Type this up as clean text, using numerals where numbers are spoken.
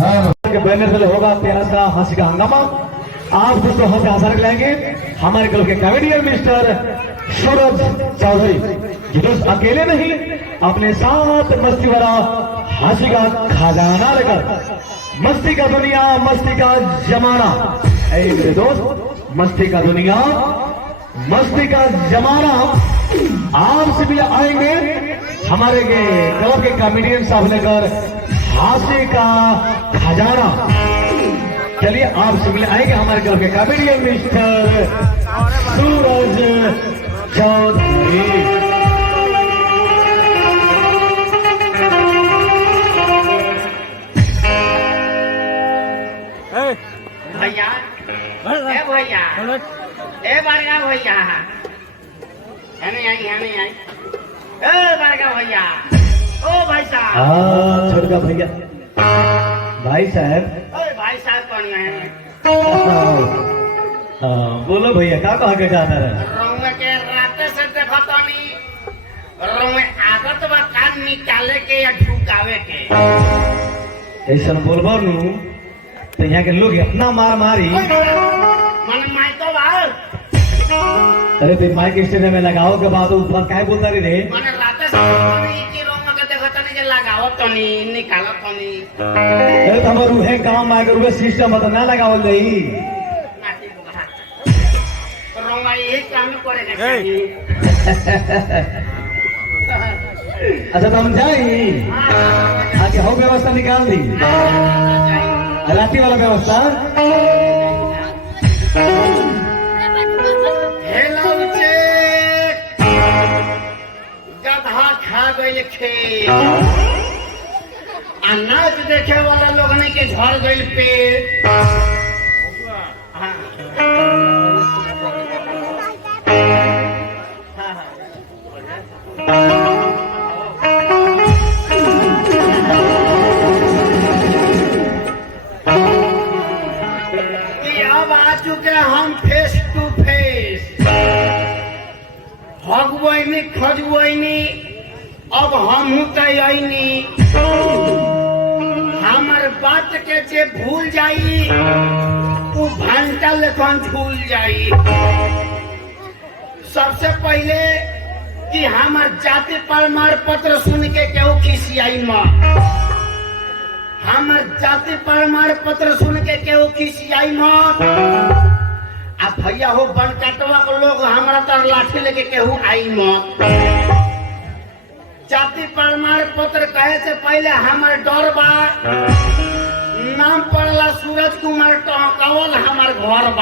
Banner से होगा प्यारा सा हंसी का हंगामा। आप दोस्तों हंस हंसा लाएंगे हमारे क्लब के कॉमेडियन मिस्टर सूरज चौधरी, जो दोस्त अकेले नहीं अपने साथ मस्ती वाला हंसी का खजाना लेकर, मस्ती का दुनिया मस्ती का जमाना। मेरे दोस्त मस्ती का दुनिया मस्ती का जमाना आपसे भी आएंगे हमारे क्लब के कॉमेडियन साहब लेकर हास्य का खजाना। चलिए आपसे मिले आएंगे हमारे क्लब के कॉमेडियन मिस्टर सूरज चौधरी। भैया ए भैया ए बारगा भैया हमें आई ए बारगा भैया ओ भाई साहब छोटका भैया भाई साहब भाई साहब कौन है? बोलो भैया क्या कहा के जाता है? रोंग के राते से देखो तो नहीं रोंग आदत बा कान निकाले के या ढुकावे के ऐसा बोलबो नू तो यहाँ के लोग इतना मार मारी मन माई तो बाहर। अरे तो माइक स्टेशन में लगाओ के बाद ऊपर क्या बोलता रे? मन राते से नहीं कि रोंग के देखो तो नहीं जे लगाओ तो नहीं निकालो तो नहीं। अरे तो हमारे रूहे काम माइक रूहे सिस्टम तो ना लगावल जाई। रोंग यही काम करे चाहिए। अच्छा तो हम जाई अच्छा हो व्यवस्था निकाल दी राती वाला व्यवस्था। हेलो चेक गधा खा गई खेत आ नाच देखे वाला लोग नहीं के झड़ गई पेट। अब आ चुके हम फेस टू फेस हगवैनी खजवैनी अब हमहू तैनी हमार बात के जे भूल जाई वो घंटा लेखन झूल जाई। सबसे पहले कि हमार जाति प्रमाण पत्र सुन के केहू खिसियाई मत। हमार जाति प्रमाण पत्र सुन के केहू खिसियाई मत। आ भैया हो बनकटवा को लोग हमारा तर लाठी लेके केहू आई मत। जाति प्रमाण पत्र कहे से पहले हमार डर बा। नाम पड़ला सूरज कुमार टहकावल हमार घर बा।